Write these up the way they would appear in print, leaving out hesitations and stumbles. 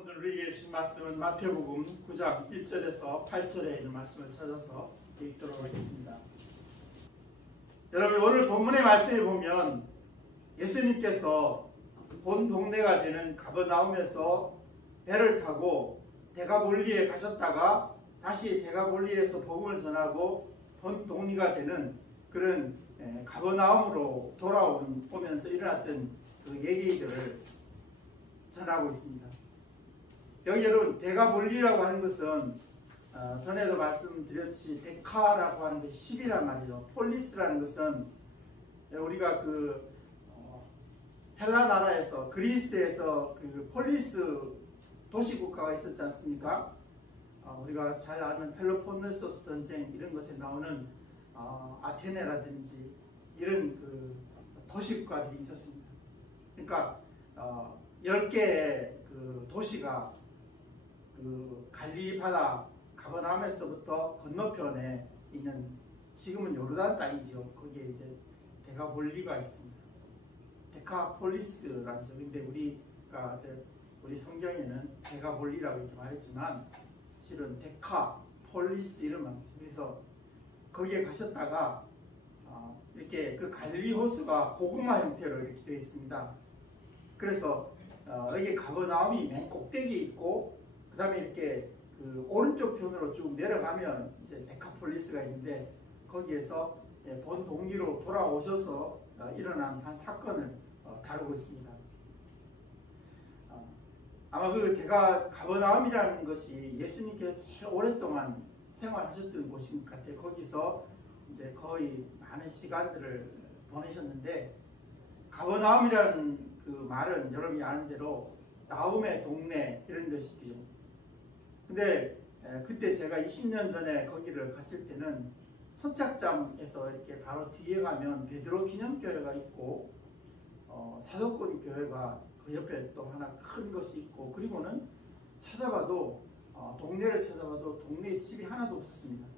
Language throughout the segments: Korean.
오늘 우리에게 주신 말씀은 마태복음 9장 1절에서 8절에 있는 말씀을 찾아서 읽도록 하겠습니다. 여러분, 오늘 본문의 말씀을 보면 예수님께서 본 동네가 되는 가버나움에서 배를 타고 데가볼리에 가셨다가 다시 데가볼리에서 복음을 전하고 본 동네가 되는 그런 가버나움으로 돌아오면서 일어났던 그 얘기들을 전하고 있습니다. 여기 여러분, 데가볼리라고 하는 것은 전에도 말씀드렸듯이 데카라고 하는 것이 10이란 말이죠. 폴리스라는 것은 우리가 헬라 나라에서 그리스에서 그 폴리스 도시국가가 있었지 않습니까? 우리가 잘 아는 펠로폰네소스 전쟁 이런 것에 나오는 아테네라든지 이런 그 도시국가들이 있었습니다. 그러니까 10개의 그 도시가 그 갈릴리 바다 가버나움에서부터 건너편에 있는 지금은 요르단 땅이죠. 거기에 이제 데가볼리가 있습니다. 데카폴리스라는 죠. 근데 우리 성경에는 데가볼리라고 이렇게 말했지만 실은 데카폴리스 이런 말이죠. 그래서 거기에 가셨다가 이렇게 그 갈릴리 호수가 고구마 형태로 이렇게 되어 있습니다. 그래서 여기 가버나움이 맨 꼭대기에 있고 그 다음에 이렇게 그 오른쪽 편으로 쭉 내려가면 이제 데카폴리스가 있는데 거기에서 본 동기로 돌아오셔서 일어난 한 사건을 다루고 있습니다. 아마 그 가버나움이라는 것이 예수님께서 제일 오랫동안 생활하셨던 곳인 것 같아요. 거기서 이제 거의 많은 시간들을 보내셨는데 가버나움이라는 그 말은 여러분이 아는 대로 나움의 동네 이런 것이죠. 근데 그때 제가 20년 전에 거기를 갔을 때는 선착장에서 이렇게 바로 뒤에 가면 베드로 기념교회가 있고 사도권 교회가 그 옆에 또 하나 큰 것이 있고 그리고는 찾아봐도 동네를 찾아봐도 동네에 집이 하나도 없었습니다.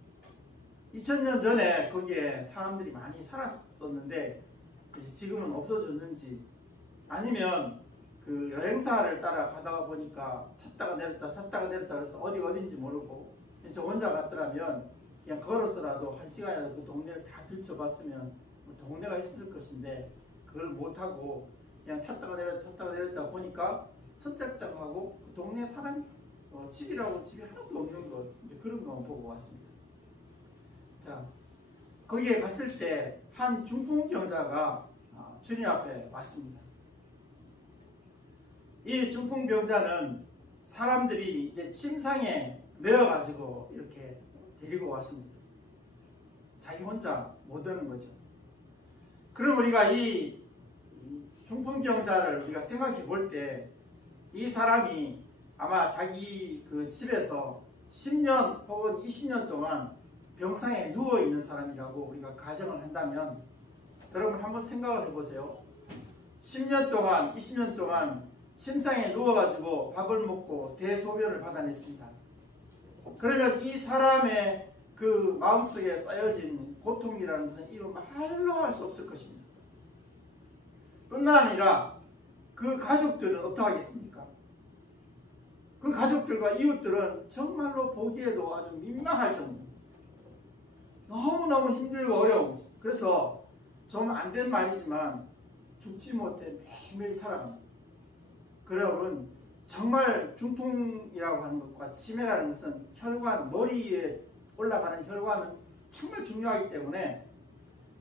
2000년 전에 거기에 사람들이 많이 살았었는데 지금은 없어졌는지 아니면 그 여행사를 따라 가다가 보니까 탔다가 내렸다 해서 어디가 어딘지 모르고 저 혼자 갔더라면 그냥 걸어서라도 1시간이라도 그 동네를 다 들춰봤으면 동네가 있었을 것인데 그걸 못하고 그냥 탔다가 내렸다 보니까 선착장하고 그 동네 사람이 집이라고 집이 하나도 없는 것 이제 그런 거 보고 왔습니다. 자, 거기에 갔을 때 한 중풍병자가 주님 앞에 왔습니다. 이 중풍병자는 사람들이 이제 침상에 메어가지고 이렇게 데리고 왔습니다. 자기 혼자 못 오는 거죠. 그럼 우리가 이 중풍병자를 우리가 생각해 볼 때 이 사람이 아마 자기 그 집에서 10년 혹은 20년 동안 병상에 누워 있는 사람이라고 우리가 가정을 한다면 여러분 한번 생각을 해보세요. 10년 동안 20년 동안 침상에 누워가지고 밥을 먹고 대소변을 받아냈습니다. 그러면 이 사람의 그 마음속에 쌓여진 고통이라는 것은 이거 말로 할 수 없을 것입니다. 뿐만 아니라 그 가족들은 어떻게 하겠습니까? 그 가족들과 이웃들은 정말로 보기에도 아주 민망할 정도. 너무너무 힘들고 어려워. 그래서 좀 안 된 말이지만 죽지 못해 매일매일 살아갑니다. 그러면 정말 중풍이라고 하는 것과 치매라는 것은 혈관, 머리에 올라가는 혈관은 정말 중요하기 때문에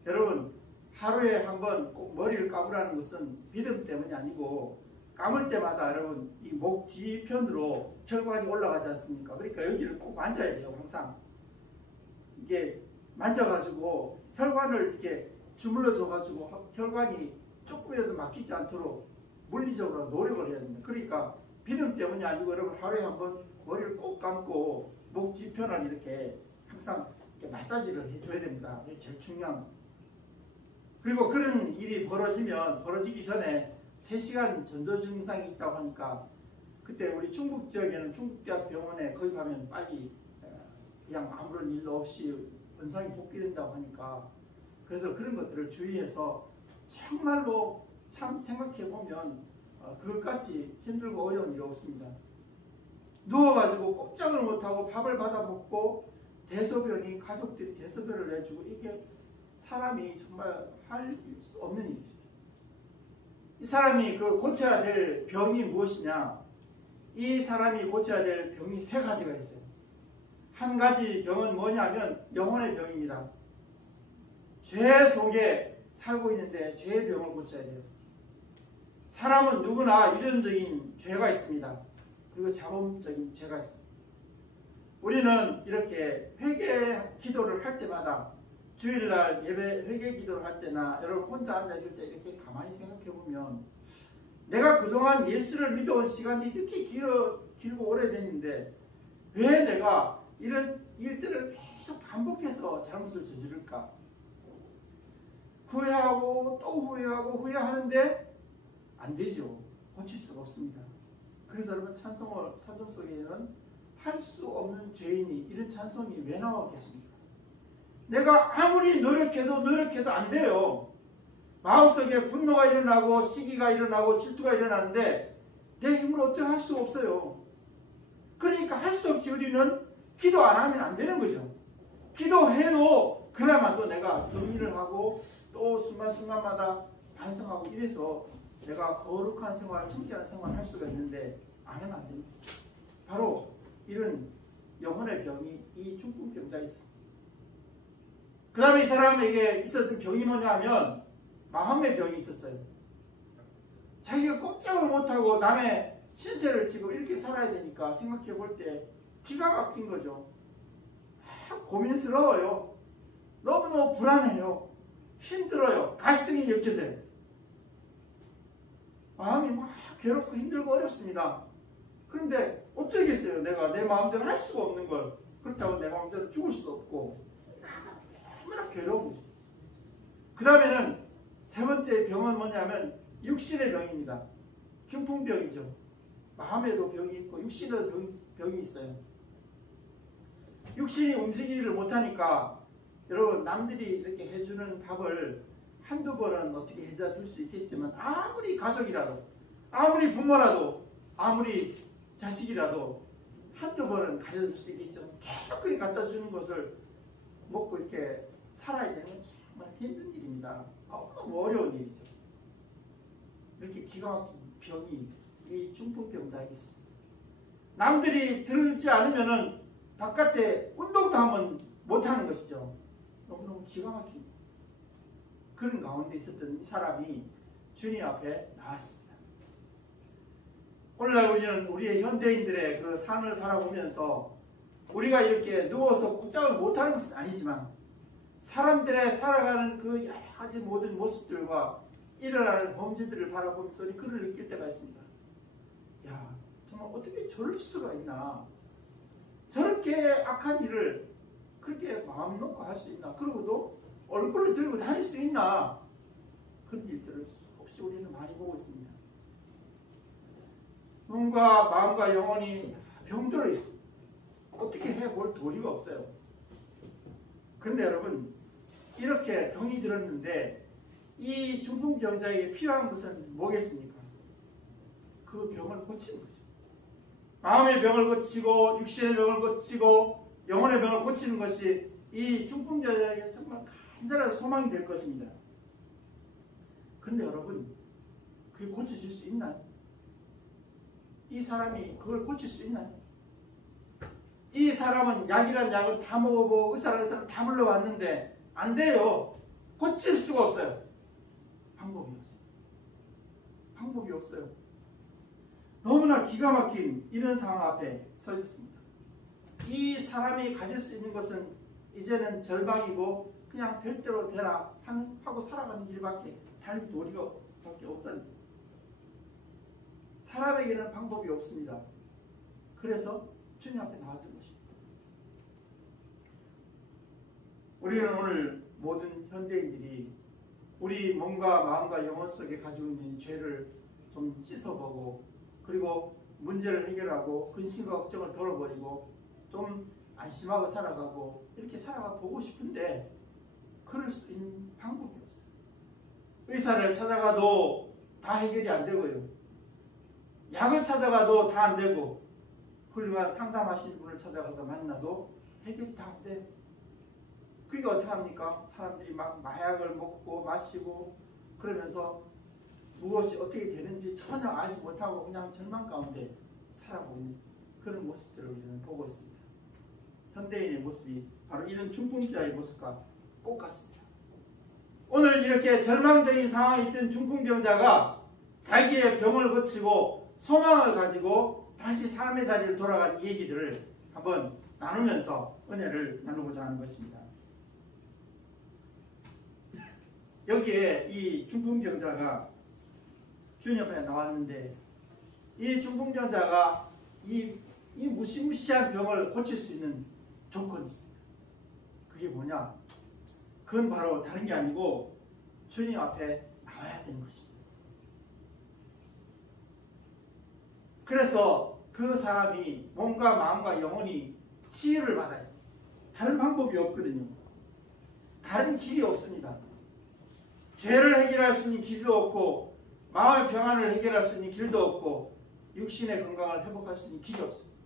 여러분 하루에 한 번 꼭 머리를 감으라는 것은 믿음 때문이 아니고 감을 때마다 여러분 이 목 뒤편으로 혈관이 올라가지 않습니까? 그러니까 여기를 꼭 만져야 돼요. 항상 이게 만져가지고 혈관을 이렇게 주물러 줘가지고 혈관이 조금이라도 막히지 않도록 물리적으로 노력을 해야 됩니다. 그러니까 믿음 때문이 아니고 여러분 하루에 한 번 머리를 꼭 감고 목 뒤편을 이렇게 항상 이렇게 마사지를 해줘야 됩니다. 이게 제일 중요한 겁니다. 그리고 그런 일이 벌어지기 전에 3시간 전조 증상이 있다고 하니까 그때 우리 충북 지역에는 충북대학병원에 거기 가면 빨리 그냥 아무런 일도 없이 원상이 복귀된다고 하니까 그래서 그런 것들을 주의해서 정말로 참 생각해보면 그것까지 힘들고 어려운 일이 없습니다. 누워가지고 꼼짝을 못하고 밥을 받아 먹고 대소변이 가족들이 대소변을 내주고 이게 사람이 정말 할 수 없는 일이죠. 이 사람이 고쳐야 될 병이 무엇이냐? 이 사람이 고쳐야 될 병이 세 가지가 있어요. 한 가지 병은 뭐냐면 영혼의 병입니다. 죄 속에 살고 있는데 죄의 병을 고쳐야 돼요. 사람은 누구나 유전적인 죄가 있습니다. 그리고 자범적인 죄가 있습니다. 우리는 이렇게 회개 기도를 할 때마다 주일날 예배 회개 기도를 할 때나 여러분 혼자 앉아있을 때 이렇게 가만히 생각해 보면 내가 그동안 예수를 믿어온 시간이 이렇게 길고 오래됐는데 왜 내가 이런 일들을 계속 반복해서 잘못을 저지를까? 후회하고 또 후회하고 후회하는데 안 되죠. 고칠 수가 없습니다. 그래서 여러분 찬송 속에는 할 수 없는 죄인이 이런 찬송이 왜 나왔겠습니까? 내가 아무리 노력해도 안 돼요. 마음속에 분노가 일어나고 시기가 일어나고 질투가 일어나는데 내 힘으로 어떻게 할 수가 없어요. 그러니까 할 수 없이 우리는 기도 안 하면 안 되는 거죠. 기도해도 그나마도 내가 정리를 하고 또 순간순간마다 반성하고 이래서 내가 거룩한 생활, 청결한 생활을 할 수가 있는데 안 하면 안 됩니다. 바로 이런 영혼의 병이 이 중풍병자에 있습니다. 그 다음에 이 사람에게 있었던 병이 뭐냐면 마음의 병이 있었어요. 자기가 꼼짝을 못하고 남의 신세를 지고 이렇게 살아야 되니까 생각해 볼 때 기가 막힌 거죠. 고민스러워요. 너무너무 불안해요. 힘들어요. 갈등이 엮여져요. 마음이 막 괴롭고 힘들고 어렵습니다. 그런데 어쩌겠어요. 내가 내 마음대로 할 수가 없는 걸. 그렇다고 내 마음대로 죽을 수도 없고 얼마나 괴로워. 그 다음에는 세 번째 병은 뭐냐면 육신의 병입니다. 중풍병이죠. 마음에도 병이 있고 육신에도 병이 있어요. 육신이 움직이지를 못하니까 여러분 남들이 이렇게 해주는 밥을 한두 번은 어떻게 해다 줄 수 있겠지만 아무리 가족이라도 아무리 부모라도 아무리 자식이라도 한두 번은 가져줄 수 있겠지만 계속 그렇게 갖다 주는 것을 먹고 이렇게 살아야 되는 건 정말 힘든 일입니다. 너무 어려운 일이죠. 이렇게 기가 막힌 병이 이 중풍병자에 있습니다. 남들이 들지 않으면은 바깥에 운동도 한번 못하는 것이죠. 너무너무 기가 막힌 그런 가운데 있었던 사람이 주님 앞에 나왔습니다. 오늘날 우리는 우리의 현대인들의 그 삶을 바라보면서 우리가 이렇게 누워서 꼼짝을 못하는 것은 아니지만 사람들의 살아가는 그 여러 가지 모든 모습들과 일어나는 범죄들을 바라보면서 우리 그를 느낄 때가 있습니다. 야, 정말 어떻게 저럴 수가 있나? 저렇게 악한 일을 그렇게 마음 놓고 할 수 있나? 그러고도 얼굴을 들고 다닐 수 있나? 그런 일들을 수없이 우리는 많이 보고 있습니다. 눈과 마음과 영혼이 병들어 있습니다. 어떻게 해볼 도리가 없어요. 그런데 여러분 이렇게 병이 들었는데 이 중풍병자에게 필요한 것은 뭐겠습니까? 그 병을 고치는 거죠. 마음의 병을 고치고 육신의 병을 고치고 영혼의 병을 고치는 것이 이 중풍자에게 정말 간절한 소망이 될 것입니다. 그런데 여러분 그게 고쳐질 수 있나요? 이 사람이 그걸 고칠 수 있나요? 이 사람은 약이란 약을 다 먹어보고 의사를 다 불러왔는데 안 돼요. 고칠 수가 없어요. 방법이 없어요. 방법이 없어요. 너무나 기가 막힌 이런 상황 앞에 서 있었습니다. 이 사람이 가질 수 있는 것은 이제는 절망이고 그냥 될 대로 되라 하고 살아가는 길밖에 다른 도리가 밖에 없다는 사람에게는 방법이 없습니다. 그래서 주님 앞에 나왔던 것입니다. 우리는 오늘 모든 현대인들이 우리 몸과 마음과 영혼 속에 가지고 있는 죄를 좀 씻어보고 그리고 문제를 해결하고 근심과 걱정을 덜어버리고 좀 안심하고 살아가고 이렇게 살아가 보고 싶은데 그럴 수 있는 방법이 없어요. 의사를 찾아가도 다 해결이 안 되고요. 약을 찾아가도 다 안 되고 훌륭한 상담하시는 분을 찾아가서 만나도 해결이 다 안 돼요. 그게 어떻게 합니까? 사람들이 막 마약을 먹고 마시고 그러면서 무엇이 어떻게 되는지 전혀 알지 못하고 그냥 절망 가운데 살아가고 있는 그런 모습들을 우리는 보고 있습니다. 현대인의 모습이 바로 이런 중풍자의 모습과 똑같습니다. 오늘 이렇게 절망적인 상황에 있던 중풍병자가 자기의 병을 고치고 소망을 가지고 다시 삶의 자리를 돌아간 얘기들을 한번 나누면서 은혜를 나누고자 하는 것입니다. 여기에 이 중풍병자가 주님 앞에 나왔는데 이 중풍병자가 이 무시무시한 병을 고칠 수 있는 조건이 있습니다. 그게 뭐냐? 그건 바로 다른 게 아니고 주님 앞에 나와야 되는 것입니다. 그래서 그 사람이 몸과 마음과 영혼이 치유를 받아야 돼요. 다른 방법이 없거든요. 다른 길이 없습니다. 죄를 해결할 수 있는 길도 없고 마음의 평안을 해결할 수 있는 길도 없고 육신의 건강을 회복할 수 있는 길이 없습니다.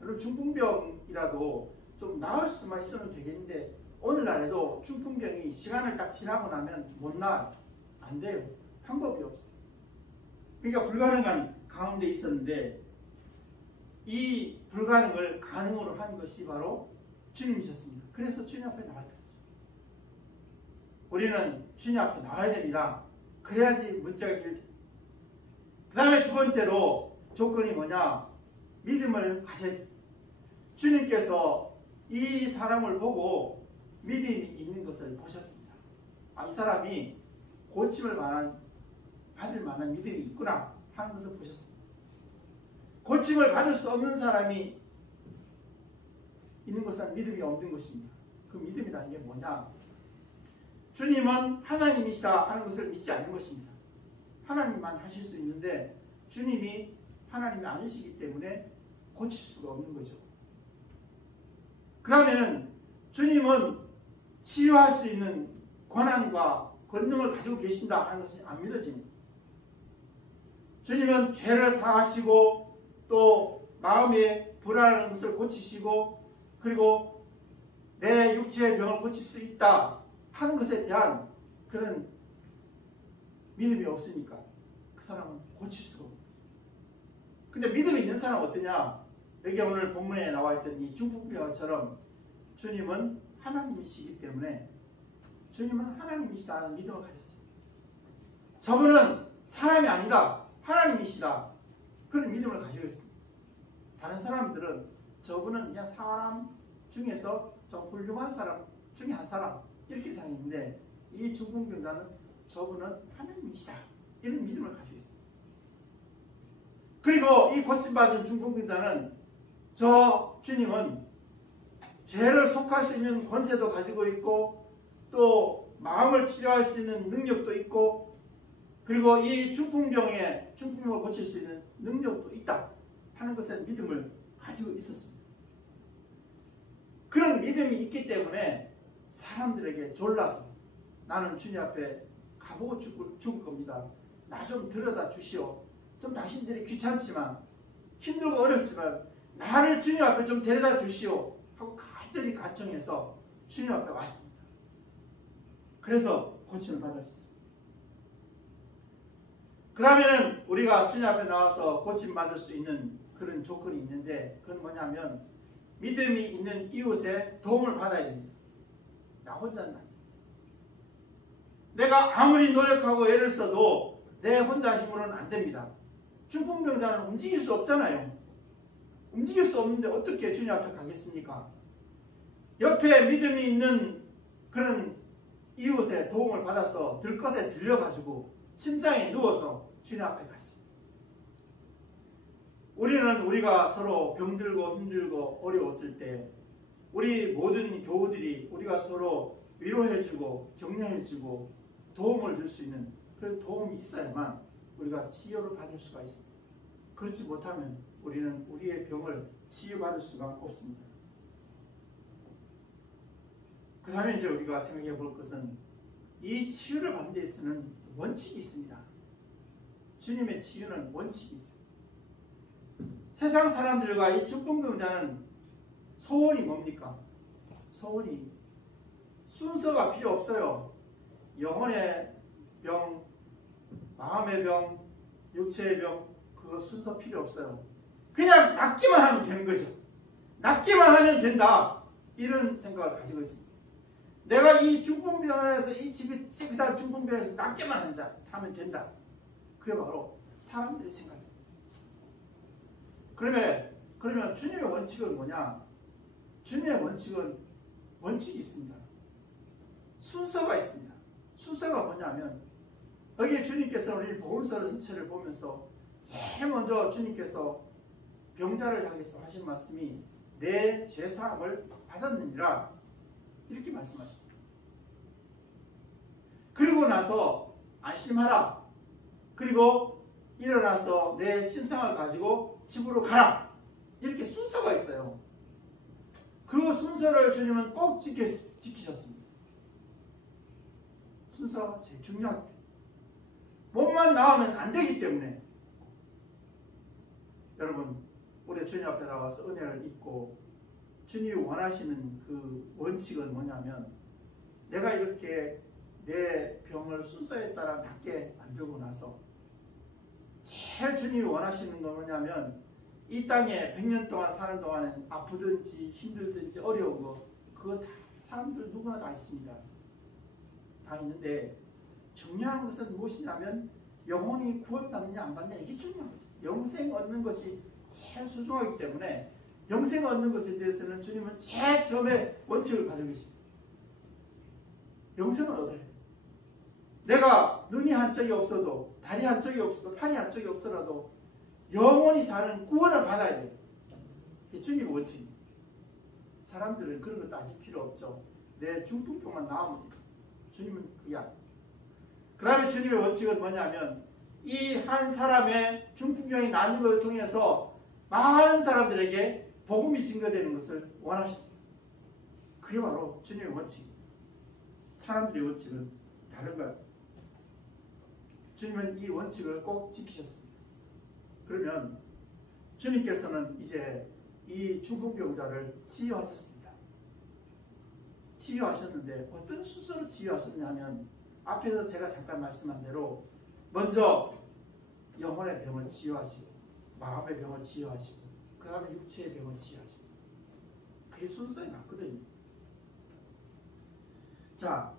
여러분 중풍병이라도 좀 나을 수만 있으면 되겠는데 오늘날에도 중풍병이 시간을 딱 지나고 나면 못 나아요. 안 돼요. 방법이 없어요. 그러니까 불가능한 가운데 있었는데 이 불가능을 가능으로 한 것이 바로 주님이셨습니다. 그래서 주님 앞에 나왔다. 우리는 주님 앞에 나와야 됩니다. 그래야지 문제가 해결돼요. 그 다음에 두 번째로 조건이 뭐냐? 믿음을 가져야 돼요. 주님께서 이 사람을 보고 믿음이 있는 것을 보셨습니다. 이 사람이 고침을 받을 만한 믿음이 있구나 하는 것을 보셨습니다. 고침을 받을 수 없는 사람이 있는 것은 믿음이 없는 것입니다. 그 믿음이라는 게 뭐냐? 주님은 하나님이시다 하는 것을 믿지 않는 것입니다. 하나님만 하실 수 있는데 주님이 하나님이 아니시기 때문에 고칠 수가 없는 거죠. 그 다음에는 주님은 치유할 수 있는 권한과 권능을 가지고 계신다 하는 것이 안 믿어집니다. 주님은 죄를 사하시고 또 마음에 불안한 것을 고치시고 그리고 내 육체의 병을 고칠 수 있다 하는 것에 대한 그런 믿음이 없으니까 그 사람은 고칠 수가 없어요. 근데 믿음이 있는 사람은 어떠냐? 여기 오늘 본문에 나와 있던 이 중풍병자처럼 주님은 하나님이시기 때문에 주님은 하나님이시다는 믿음을 가졌어요. 저분은 사람이 아니다. 하나님이시다. 그런 믿음을 가지고 있습니다. 다른 사람들은 저분은 그냥 사람 중에서 좀 훌륭한 사람 중에 한 사람 이렇게 생각했는데 이 중풍병자는 저분은 하나님이시다. 이런 믿음을 가지고 있습니다. 그리고 이 고침받은 중풍병자는 저 주님은 죄를 속할 수 있는 권세도 가지고 있고 또 마음을 치료할 수 있는 능력도 있고 그리고 이 중풍병을 고칠 수 있는 능력도 있다 하는 것에 믿음을 가지고 있었습니다. 그런 믿음이 있기 때문에 사람들에게 졸라서 나는 주님 앞에 가보고 죽을 겁니다. 나 좀 데려다 주시오. 좀 당신들이 귀찮지만 힘들고 어렵지만 나를 주님 앞에 좀 데려다 주시오 하고 간절히 간청해서 주님 앞에 왔습니다. 그래서 고침을 받을 수 있습니다. 그 다음에는 우리가 주님 앞에 나와서 고침받을 수 있는 그런 조건이 있는데 그건 뭐냐면 믿음이 있는 이웃의 도움을 받아야 됩니다. 나 혼자는 아니에요. 내가 아무리 노력하고 애를 써도 내 혼자 힘으로는 안 됩니다. 중풍병자는 움직일 수 없잖아요. 움직일 수 없는데 어떻게 주님 앞에 가겠습니까? 옆에 믿음이 있는 그런 이웃의 도움을 받아서 들것에 들려가지고 침상에 누워서 주님 앞에 갔습니다. 우리가 서로 병들고 힘들고 어려웠을 때 우리 모든 교우들이 우리가 서로 위로해주고 격려해주고 도움을 줄 수 있는 그런 도움이 있어야만 우리가 치유를 받을 수가 있습니다. 그렇지 못하면 우리는 우리의 병을 치유받을 수가 없습니다. 그 다음에 이제 우리가 생각해 볼 것은 이 치유를 받는 데 있어서는 원칙이 있습니다. 주님의 치유는 원칙이 있어요. 세상 사람들과 이 중풍병자는 소원이 뭡니까? 소원이 순서가 필요 없어요. 영혼의 병, 마음의 병, 육체의 병, 그거 순서 필요 없어요. 그냥 낫기만 하면 되는 거죠. 낫기만 하면 된다. 이런 생각을 가지고 있습니다. 내가 이 중풍병에서 이 집이 그다음 중풍병에서 낫기만 한다 하면 된다. 그게 바로 사람들의 생각이에요. 그러면 주님의 원칙은 뭐냐? 주님의 원칙은 원칙이 있습니다. 순서가 있습니다. 순서가 뭐냐면 여기 주님께서는 우리 복음서 전체를 보면서 제일 먼저 주님께서 병자를 향해서 하신 말씀이 내 죄사함을 받았느니라 이렇게 말씀하십니다. 그리고 나서 안심하라. 그리고 일어나서 내 침상을 가지고 집으로 가라. 이렇게 순서가 있어요. 그 순서를 주님은 꼭 지키셨습니다. 순서가 제일 중요합니다. 몸만 나오면 안 되기 때문에 여러분 우리 주님 앞에 나와서 은혜를 입고 주님이 원하시는 그 원칙은 뭐냐면 내가 이렇게 내 병을 순서에 따라 낫게 만들고 나서 제일 주님이 원하시는 건 뭐냐면 이 땅에 100년 동안 사는 동안은 아프든지 힘들든지 어려운 거 그거 다 사람들 누구나 다 있습니다. 다 있는데 중요한 것은 무엇이냐면 영혼이 구원받느냐 안 받느냐 이게 중요한 거죠. 영생 얻는 것이 제일 소중하기 때문에 영생 얻는 것에 대해서는 주님은 제일 처음에 원칙을 가지고 계십니다. 영생을 얻어야 돼요. 내가 눈이 한쪽이 없어도 다리 한쪽이 없어도 팔이 한쪽이 없어도 영원히 사는 구원을 받아야 돼요. 이게 주님의 원칙입니다. 사람들은 그런 거 따질 필요 없죠. 내 중풍병만 나오면 주님은 그게 아니에요. 그 다음에 주님의 원칙은 뭐냐면 이 한 사람의 중풍병이 나는 것을 통해서 많은 사람들에게 복음이 증거되는 것을 원하십니다. 그게 바로 주님의 원칙입니다. 사람들의 원칙은 다른 거예요. 주님은 이 원칙을 꼭 지키셨습니다. 그러면 주님께서는 이제 이 중풍병자를 치유하셨습니다. 치유하셨는데 어떤 순서로 치유하셨냐면 앞에서 제가 잠깐 말씀한 대로 먼저 영혼의 병을 치유하시고 마음의 병을 치유하시고 그 다음에 육체의 병을 치유하시고 그게 순서에 맞거든요. 자,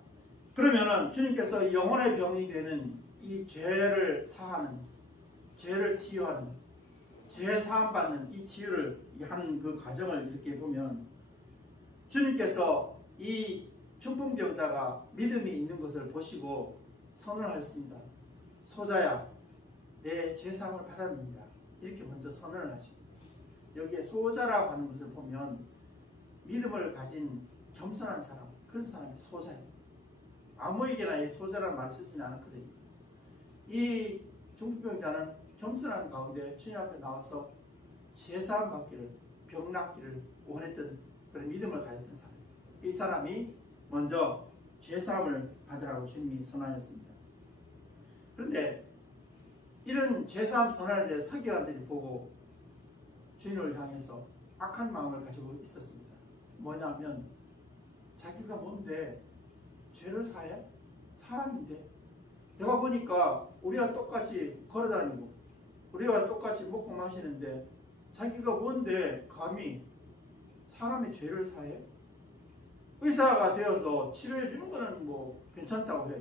그러면은 주님께서 영혼의 병이 되는 이 죄를 사하는, 죄를 치유하는, 죄 사함받는 이 치유를 하는 그 과정을 이렇게 보면 주님께서 이 중풍병자가 믿음이 있는 것을 보시고 선언하셨습니다. 소자야, 내 죄사함을 받았느니라. 이렇게 먼저 선언을 하십니다. 여기에 소자라고 하는 것을 보면 믿음을 가진 겸손한 사람, 그런 사람이 소자입니다. 아무에게나 이 소자라는 말을 쓰지는 않았거든요. 이 중풍병자는 겸손한 가운데 주님 앞에 나와서 죄사함 받기를, 병 낫기를 원했던 그런 믿음을 가졌던 사람. 이 사람이 먼저 죄사함을 받으라고 주님이 선언하셨습니다. 그런데 이런 죄사함 선언에 대해 서기관들이 보고 주님을 향해서 악한 마음을 가지고 있었습니다. 뭐냐면 자기가 뭔데 죄를 사해? 사람인데 내가 보니까 우리가 똑같이 걸어다니고 우리가 똑같이 먹고 마시는데 자기가 뭔데 감히 사람의 죄를 사해? 의사가 되어서 치료해 주는 거는 뭐 괜찮다고 해.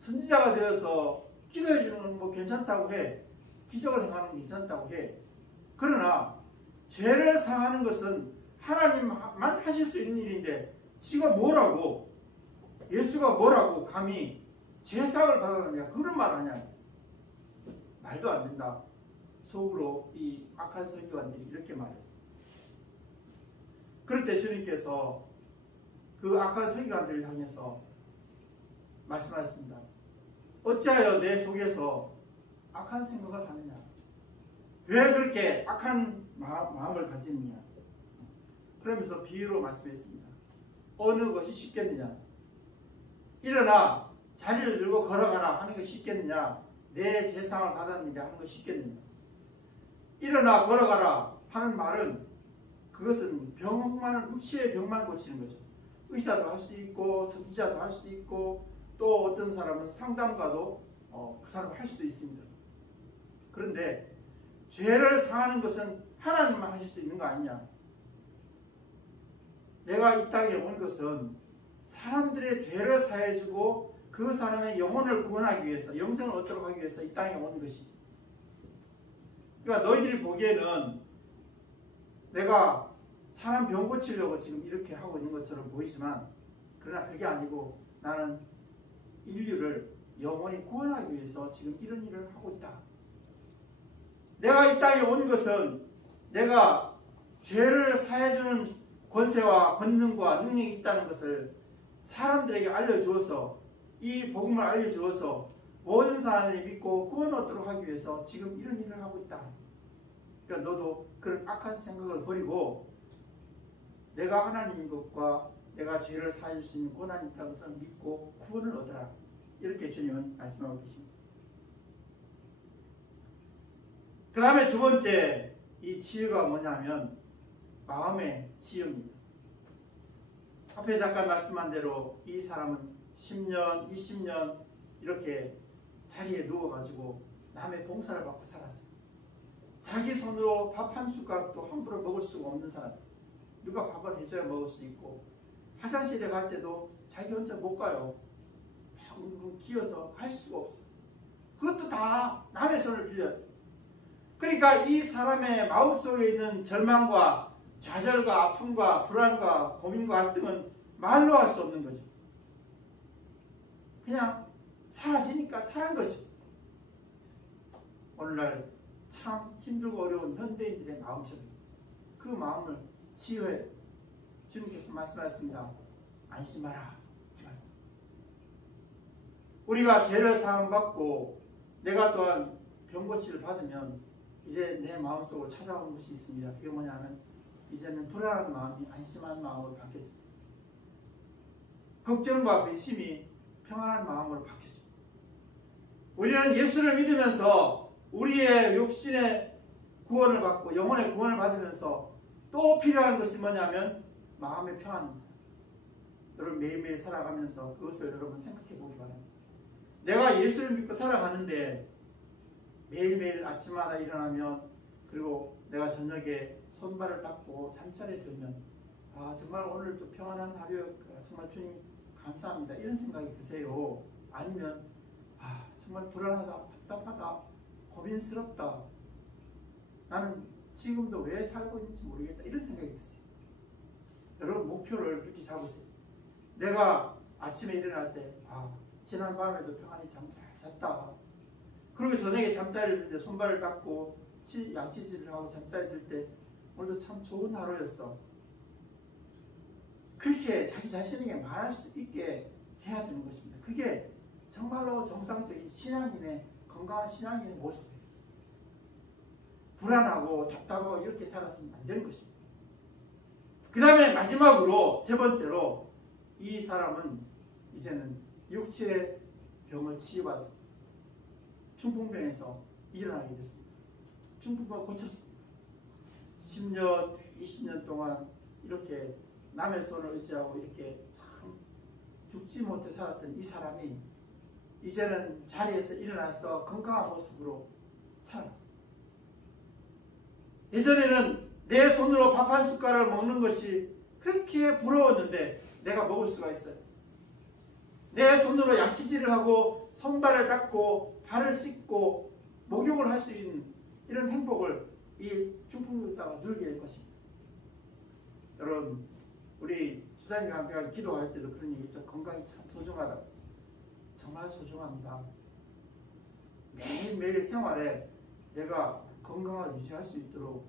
선지자가 되어서 기도해 주는 건 뭐 괜찮다고 해. 기적을 행하는 건 괜찮다고 해. 그러나 죄를 사하는 것은 하나님만 하실 수 있는 일인데 지가 뭐라고 예수가 뭐라고 감히 죄사함을 받았느냐 그런 말 하냐. 말도 안 된다. 속으로 이 악한 서기관들이 이렇게 말해요. 그럴 때 주님께서 그 악한 서기관들을 향해서 말씀하셨습니다. 어찌하여 내 속에서 악한 생각을 하느냐? 왜 그렇게 악한 마음을 가지느냐? 그러면서 비유로 말씀했습니다. 어느 것이 쉽겠느냐? 일어나 자리를 들고 걸어가라 하는 것이 쉽겠느냐? 내 죄사함을 받았느냐 하는 것이 쉽겠느냐? 일어나 걸어가라 하는 말은 그것은 병만을 육체의 병만 고치는 거죠. 의사도 할 수 있고 선지자도 할 수 있고 또 어떤 사람은 상담가도 그 사람을 할 수도 있습니다. 그런데 죄를 사하는 것은 하나님만 하실 수 있는 거 아니냐. 내가 이 땅에 온 것은 사람들의 죄를 사해주고 그 사람의 영혼을 구원하기 위해서 영생을 얻도록 하기 위해서 이 땅에 온 것이지. 그러니까 너희들이 보기에는 내가 사람 병 고치려고 지금 이렇게 하고 있는 것처럼 보이지만 그러나 그게 아니고 나는 인류를 영원히 구원하기 위해서 지금 이런 일을 하고 있다. 내가 이 땅에 온 것은 내가 죄를 사해주는 권세와 권능과 능력이 있다는 것을 사람들에게 알려주어서 이 복음을 알려주어서 모든 사람들이 믿고 구원 얻도록 하기 위해서 지금 이런 일을 하고 있다. 그러니까 너도 그런 악한 생각을 버리고 내가 하나님인 것과 내가 죄를 사해줄 수 있는 권한이 있다는 것을 믿고 구원을 얻어라. 이렇게 주님은 말씀하고 계십니다. 그 다음에 두 번째 이 치유가 뭐냐면 마음의 치유입니다. 앞에 잠깐 말씀한 대로 이 사람은 10년, 20년 이렇게 자리에 누워가지고 남의 봉사를 받고 살았어요. 자기 손으로 밥 한 숟가락도 함부로 먹을 수가 없는 사람. 누가 밥을 해줘야 먹을 수 있고 화장실에 갈 때도 자기 혼자 못 가요. 막 기어서 갈 수가 없어요. 그것도 다 남의 손을 빌려요. 그러니까 이 사람의 마음속에 있는 절망과 좌절과 아픔과 불안과 고민과 갈등은 말로 할 수 없는 거죠. 그냥 사라지니까 사는 거죠. 오늘날 참 힘들고 어려운 현대인들의 마음처럼 그 마음을 치유해. 주님께서 말씀하셨습니다. 안심하라. 우리가 죄를 사함받고 내가 또한 병고치를 받으면 이제 내 마음속으로 찾아오는 것이 있습니다. 그게 뭐냐면 이제는 불안한 마음이 안심한 마음으로 바뀌어집니다. 걱정과 근심이 평안한 마음으로 바뀌어집니다. 우리는 예수를 믿으면서 우리의 육신의 구원을 받고 영혼의 구원을 받으면서 또 필요한 것이 뭐냐면 마음의 평안입니다. 여러분 매일매일 살아가면서 그것을 여러분 생각해 보기 바랍니다. 내가 예수를 믿고 살아가는데 매일매일 아침마다 일어나면 그리고 내가 저녁에 손발을 닦고 잠자리에 들면 정말 오늘도 평안한 하루였구나. 정말 주님 감사합니다. 이런 생각이 드세요? 아니면 정말 불안하다, 답답하다, 고민스럽다. 나는 지금도 왜 살고 있는지 모르겠다. 이런 생각이 드세요. 여러분 목표를 그렇게 잡으세요. 내가 아침에 일어날 때 지난 밤에도 평안히 잠 잘 잤다. 그리고 저녁에 잠자리를 들 때 손발을 닦고 양치질을 하고 잠자리 들 때 오늘도 참 좋은 하루였어. 그렇게 자기 자신에게 말할 수 있게 해야 되는 것입니다. 그게 정말로 정상적인 신앙인의 건강한 신앙인의 모습이에요. 불안하고 답답하고 이렇게 살아서는 안 되는 것입니다. 그 다음에 마지막으로 세 번째로 이 사람은 이제는 육체의 병을 치유받았습니다. 중풍병에서 일어나게 됐습니다. 중풍병을 고쳤습니다. 10년, 20년 동안 이렇게 남의 손을 의지하고 이렇게 참 죽지 못해 살았던 이 사람이 이제는 자리에서 일어나서 건강한 모습으로 살았습니다. 예전에는 내 손으로 밥 한 숟가락을 먹는 것이 그렇게 부러웠는데 내가 먹을 수가 있어요. 내 손으로 양치질을 하고 손발을 닦고 발을 씻고 목욕을 할 수 있는 이런 행복을 이 중풍병자가 누리게 될 것입니다. 여러분 우리 수사님과 함께 기도할 때도 그런 얘기 있죠. 건강이 참 소중하다. 정말 소중합니다. 매일매일 생활에 내가 건강을 유지할 수 있도록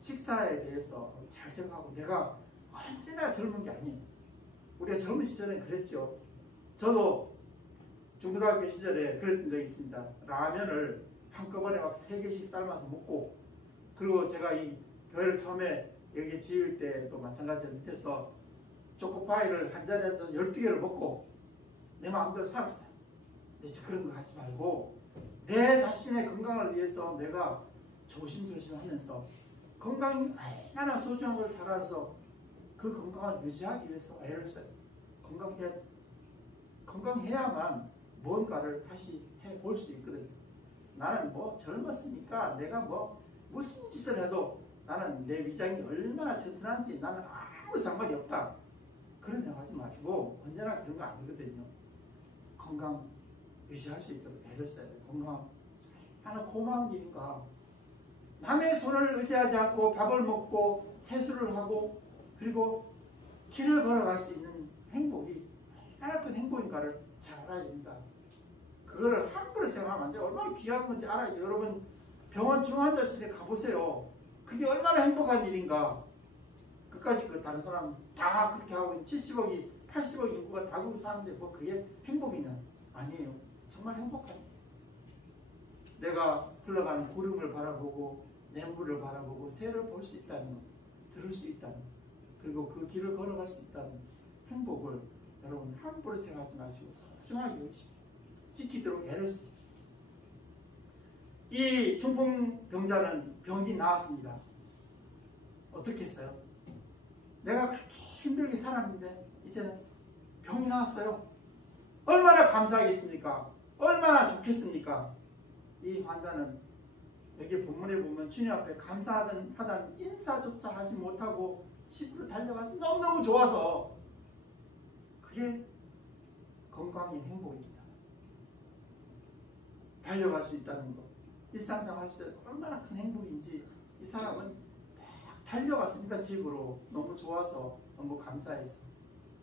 식사에 대해서 잘 생각하고 내가 언제나 젊은 게 아니에요. 우리가 젊은 시절엔 그랬죠. 저도 중고등학교 시절에 그랬던 적이 있습니다. 라면을 한꺼번에 막 3개씩 삶아서 먹고 그리고 제가 이 교회를 처음에 여기 지을 때도 마찬가지로 밑에서 초코파이를 한 잔에 12개를 먹고 내 마음대로 살았어요. 근데 그런 거 하지 말고 내 자신의 건강을 위해서 내가 조심조심 하면서 건강이 얼마나 소중한 걸 잘 알아서 그 건강을 유지하기 위해서 애를 써요. 건강해야만 뭔가를 다시 해볼 수 있거든요. 나는 뭐 젊었으니까 내가 뭐 무슨 짓을 해도 나는 내 위장이 얼마나 튼튼한지 나는 아무 상관이 없다. 그런 생각하지 마시고 언제나 그런 거 아니거든요. 건강 유지할 수 있도록 애를 써야 돼요. 건강 얼마나 고마운 일인가. 남의 손을 의지하지 않고 밥을 먹고 세수를 하고 그리고 길을 걸어갈 수 있는 행복이 얼마나 큰 행복인가를 잘 알아야 됩니다. 그거를 함부로 생각하면 안 돼요. 얼마나 귀한 건지 알아야 돼요. 여러분 병원 중환자실에 가보세요. 그게 얼마나 행복한 일인가. 끝까지 그 다른 사람 다 그렇게 하고 70억이 80억 인구가 다 거기 사는데 뭐 그게 행복이냐. 아니에요. 정말 행복한 내가 흘러가는 구름을 바라보고 냇물을 바라보고 새를 볼 수 있다는 것, 들을 수 있다는 것, 그리고 그 길을 걸어갈 수 있다는 행복을 여러분 함부로 생각하지 마시고 소중하게 여기십시오. 지키도록 애를 쓰십시오. 이 중풍병자는 병이 나았습니다. 어떻게 했어요? 내가 그렇게 힘들게 살았는데 이제는 병이 나왔어요. 얼마나 감사하겠습니까? 얼마나 좋겠습니까? 이 환자는 여기 본문에 보면 주님 앞에 감사하다는 인사조차 하지 못하고 집으로 달려가서 너무너무 좋아서 그게 건강의 행복입니다. 달려갈 수 있다는 것, 일상생활에서 얼마나 큰 행복인지 이 사람은 막 달려갔습니다. 집으로. 너무 좋아서 너무 감사해서.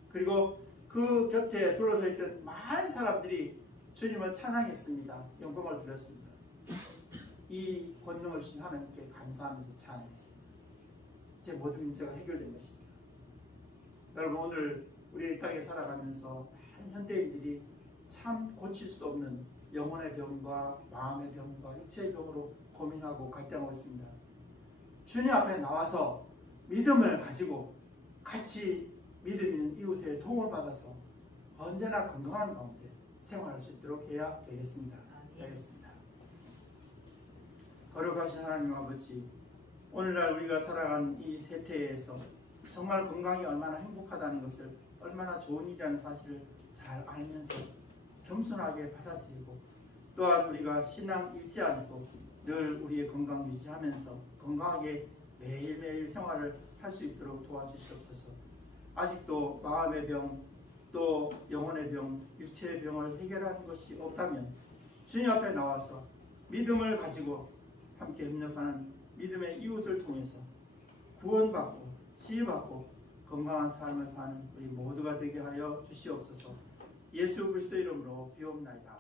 그리고 그 곁에 둘러서 있던 많은 사람들이 주님을 찬양했습니다. 영광을 드렸습니다. 이 권능을 주신 하나님께 감사하면서 찬양했습니다. 제 모든 문제가 해결된 것입니다. 여러분 오늘 우리 이 땅에 살아가면서 많은 현대인들이 참 고칠 수 없는 영혼의 병과 마음의 병과 육체의 병으로 고민하고 갈등하고 있습니다. 주님 앞에 나와서 믿음을 가지고 같이 믿음 있는 이웃의 도움을 받아서 언제나 건강한 가운데 생활할 수 있도록 해야 되겠습니다. 되겠습니다. 거룩하신 하나님 아버지, 오늘날 우리가 살아가는 이 세태에서 정말 건강이 얼마나 행복하다는 것을, 얼마나 좋은 일이라는 사실을 잘 알면서 겸손하게 받아들이고, 또한 우리가 신앙 잃지 않고 늘 우리의 건강 유지하면서 건강하게 매일매일 생활을 할 수 있도록 도와주시옵소서. 아직도 마음의 병, 또 영혼의 병, 육체의 병을 해결하는 것이 없다면 주님 앞에 나와서 믿음을 가지고 함께 협력하는 믿음의 이웃을 통해서 구원받고 치유받고 건강한 삶을 사는 우리 모두가 되게 하여 주시옵소서. 예수 그리스도 이름으로 비옵나이다.